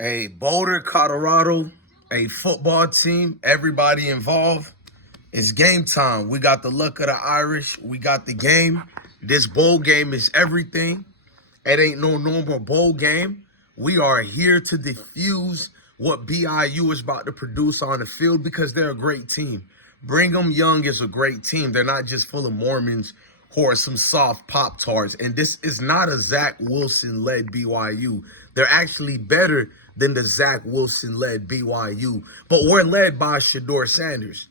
A Boulder, Colorado, a football team, everybody involved. It's game time. We got the luck of the Irish. We got the game. This bowl game is everything. It ain't no normal bowl game. We are here to diffuse what BYU is about to produce on the field because they're a great team. Brigham Young is a great team. They're not just full of Mormons who are some soft Pop-Tarts. And this is not a Zach Wilson-led BYU. They're actually better than the Zach Wilson-led BYU. But we're led by Shedeur Sanders.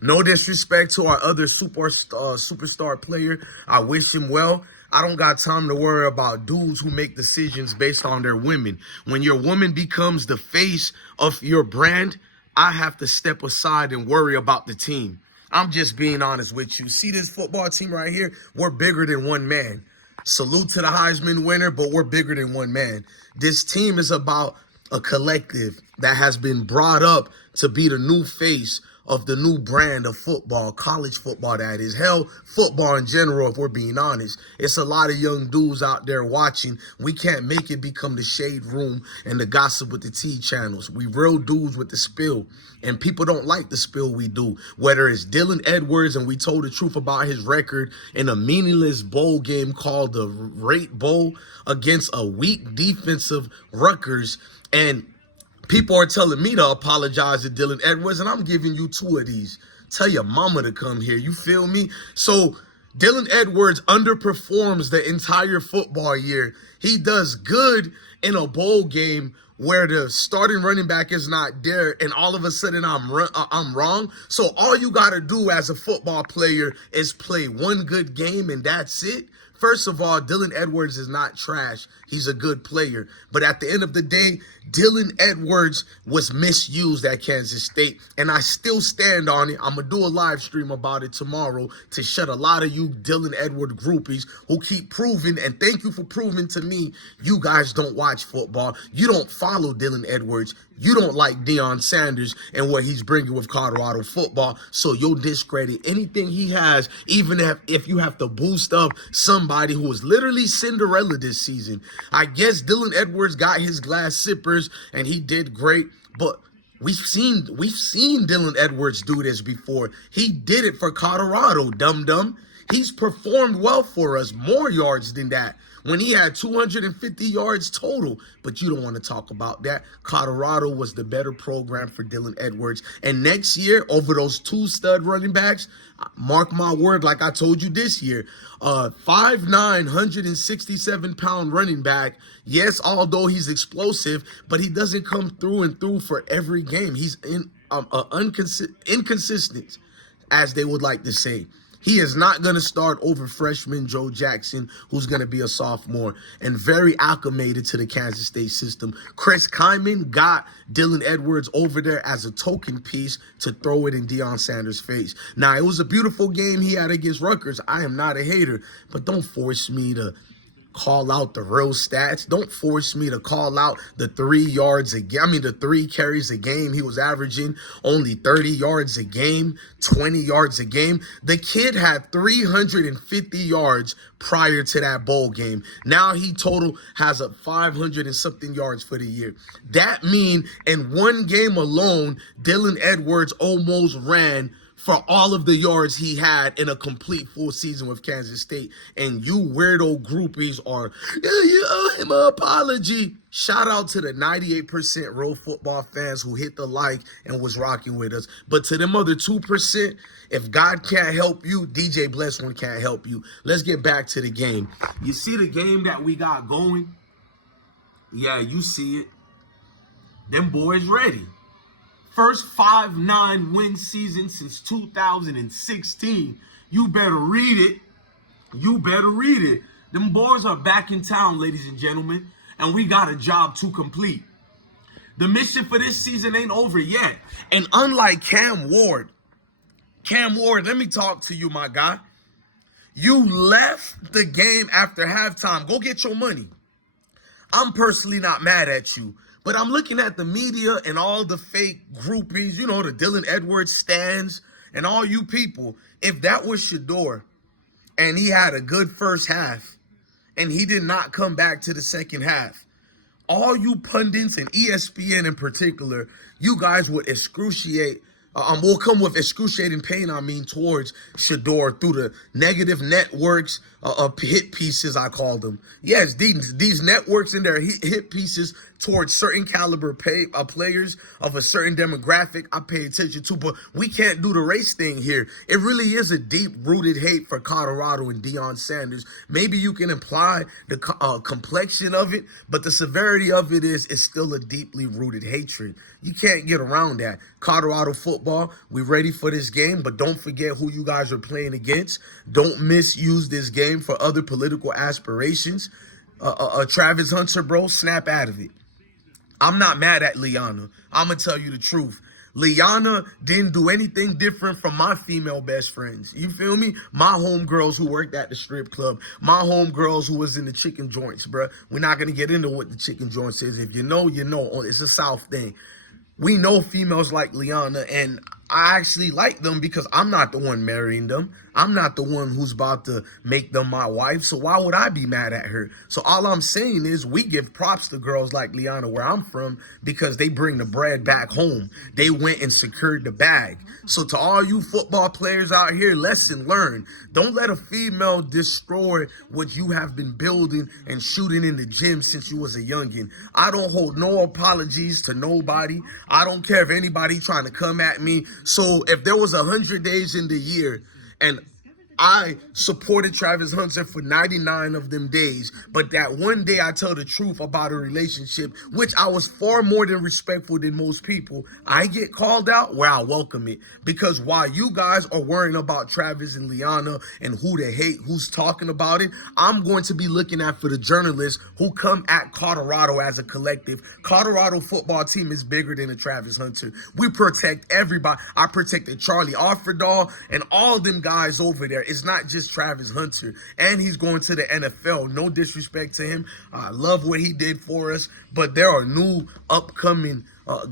No disrespect to our other superstar player. I wish him well. I don't got time to worry about dudes who make decisions based on their women. When your woman becomes the face of your brand, I have to step aside and worry about the team. I'm just being honest with you. See this football team right here? We're bigger than one man. Salute to the Heisman winner, but we're bigger than one man. This team is about a collective that has been brought up to be the new face of the new brand of football, college football that is. Hell, football in general, if we're being honest. It's a lot of young dudes out there watching. We can't make it become the shade room and the gossip with the T channels. We real dudes with the spill, and people don't like the spill we do. Whether it's Dylan Edwards, and we told the truth about his record in a meaningless bowl game called the Rate Bowl against a weak defensive Rutgers, and people are telling me to apologize to Dylan Edwards, and I'm giving you two of these. Tell your mama to come here. You feel me? So Dylan Edwards underperforms the entire football year. He does good in a bowl game where the starting running back is not there, and all of a sudden I'm wrong. So all you got to do as a football player is play one good game, and that's it. First of all, Dylan Edwards is not trash. He's a good player. But at the end of the day, Dylan Edwards was misused at Kansas State, and I still stand on it. I'm going to do a live stream about it tomorrow to shut a lot of you Dylan Edwards groupies who keep proving, and thank you for proving to me, you guys don't watch football. You don't follow Dylan Edwards. You don't like Deion Sanders and what he's bringing with Colorado football, so you'll discredit anything he has, even if you have to boost up somebody who was literally Cinderella this season. I guess Dylan Edwards got his glass sippers, and he did great, but we've seen Dylan Edwards do this before. He did it for Colorado, dum-dum. He's performed well for us, more yards than that, when he had 250 yards total. But you don't want to talk about that. Colorado was the better program for Dylan Edwards. And next year, over those two stud running backs, mark my word, like I told you this year, 5'9", 167-pound running back. Yes, although he's explosive, but he doesn't come through and through for every game. He's inconsistent, as they would like to say. He is not going to start over freshman Joe Jackson, who's going to be a sophomore and very acclimated to the Kansas State system. Chris Kyman got Dylan Edwards over there as a token piece to throw it in Deion Sanders' face. Now, it was a beautiful game he had against Rutgers. I am not a hater, but don't force me to call out the real stats. Don't force me to call out the 3 yards a game. I mean, the 3 carries a game. He was averaging only 30 yards a game, 20 yards a game. The kid had 350 yards prior to that bowl game. Now he total has a 500 and something yards for the year. That mean in one game alone, Dylan Edwards almost ran for all of the yards he had in a complete full season with Kansas State. And you weirdo groupies are, you owe him an apology. Shout out to the 98% real football fans who hit the like and was rocking with us. But to them other 2%, if God can't help you, DJ Bless One can't help you. Let's get back to the game. You see the game that we got going? Yeah, you see it. Them boys ready. First 5-9 win season since 2016. You better read it. You better read it. Them boys are back in town, ladies and gentlemen, and we got a job to complete. The mission for this season ain't over yet. And unlike Cam Ward, let me talk to you, my guy. You left the game after halftime. Go get your money. I'm personally not mad at you. But I'm looking at the media and all the fake groupies, you know, the Dylan Edwards stands and all you people. If that was Shedeur and he had a good first half and he did not come back to the second half, all you pundits and ESPN in particular, you guys would will come with excruciating pain, towards Shedeur through the negative networks of hit pieces, I call them. Yes, these networks and their hit pieces towards certain caliber players of a certain demographic I pay attention to, but we can't do the race thing here. It really is a deep-rooted hate for Colorado and Deion Sanders. Maybe you can imply the complexion of it, but the severity of it is still a deeply rooted hatred. You can't get around that. Colorado football, we're ready for this game, but don't forget who you guys are playing against. Don't misuse this game for other political aspirations. Travis Hunter, bro, snap out of it. I'm not mad at Liana. I'm going to tell you the truth. Liana didn't do anything different from my female best friends. You feel me? My homegirls who worked at the strip club. My homegirls who was in the chicken joints, bro. We're not going to get into what the chicken joints is. If you know, you know. It's a South thing. We know females like Liana, and I actually like them because I'm not the one marrying them. I'm not the one who's about to make them my wife, so why would I be mad at her? So all I'm saying is we give props to girls like Liana where I'm from because they bring the bread back home. They went and secured the bag. So to all you football players out here, lesson learned. Don't let a female destroy what you have been building and shooting in the gym since you was a youngin'. I don't hold no apologies to nobody. I don't care if anybody trying to come at me. So if there was 100 days in the year and I supported Travis Hunter for 99 of them days, but that one day I tell the truth about a relationship, which I was far more than respectful than most people, I get called out, well, I welcome it. Because while you guys are worrying about Travis and Liana and who to hate, who's talking about it, I'm going to be looking at for the journalists who come at Colorado as a collective. Colorado football team is bigger than a Travis Hunter. We protect everybody. I protected Charlie Offerdahl and all them guys over there. It's not just Travis Hunter, and he's going to the NFL. No disrespect to him. I love what he did for us, but there are new upcoming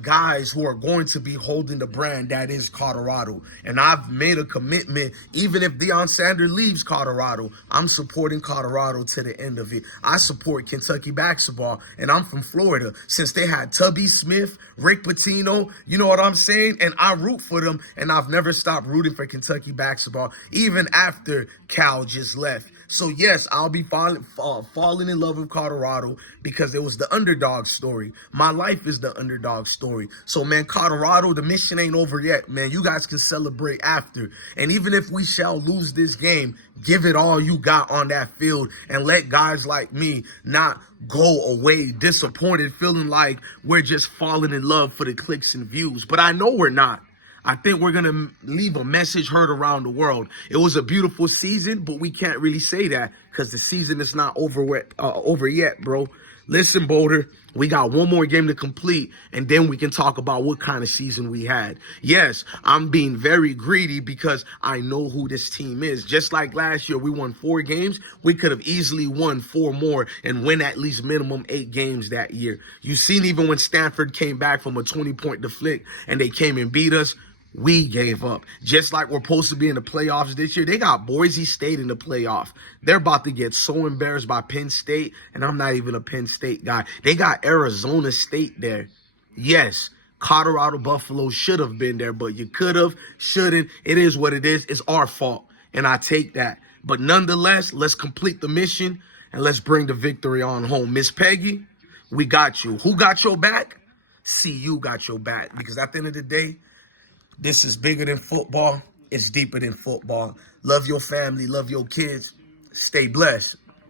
guys who are going to be holding the brand that is Colorado. And I've made a commitment, even if Deion Sanders leaves Colorado, I'm supporting Colorado to the end of it. I support Kentucky basketball, and I'm from Florida. Since they had Tubby Smith, Rick Pitino, you know what I'm saying? And I root for them, and I've never stopped rooting for Kentucky basketball, even after Cal just left. So yes, I'll be falling in love with Colorado because it was the underdog story. My life is the underdog story. So man, Colorado, the mission ain't over yet, man. You guys can celebrate after. And even if we shall lose this game, give it all you got on that field and let guys like me not go away disappointed, feeling like we're just falling in love for the clicks and views. But I know we're not. I think we're going to leave a message heard around the world. It was a beautiful season, but we can't really say that because the season is not over yet, bro. Listen, Boulder, we got one more game to complete, and then we can talk about what kind of season we had. Yes, I'm being very greedy because I know who this team is. Just like last year, we won 4 games. We could have easily won 4 more and win at least minimum 8 games that year. You seen even when Stanford came back from a 20-point deflect and they came and beat us, we gave up. Just like we're supposed to be in the playoffs this year. They got Boise State in the playoff. They're about to get so embarrassed by Penn State, and I'm not even a Penn State guy. They got Arizona State there. Yes, Colorado Buffalo should have been there, but you could have, shouldn't. It is what it is. It's our fault, and I take that. But nonetheless, let's complete the mission, and let's bring the victory on home. Miss Peggy, we got you. Who got your back? CU got your back, because at the end of the day, this is bigger than football. It's deeper than football. Love your family. Love your kids. Stay blessed.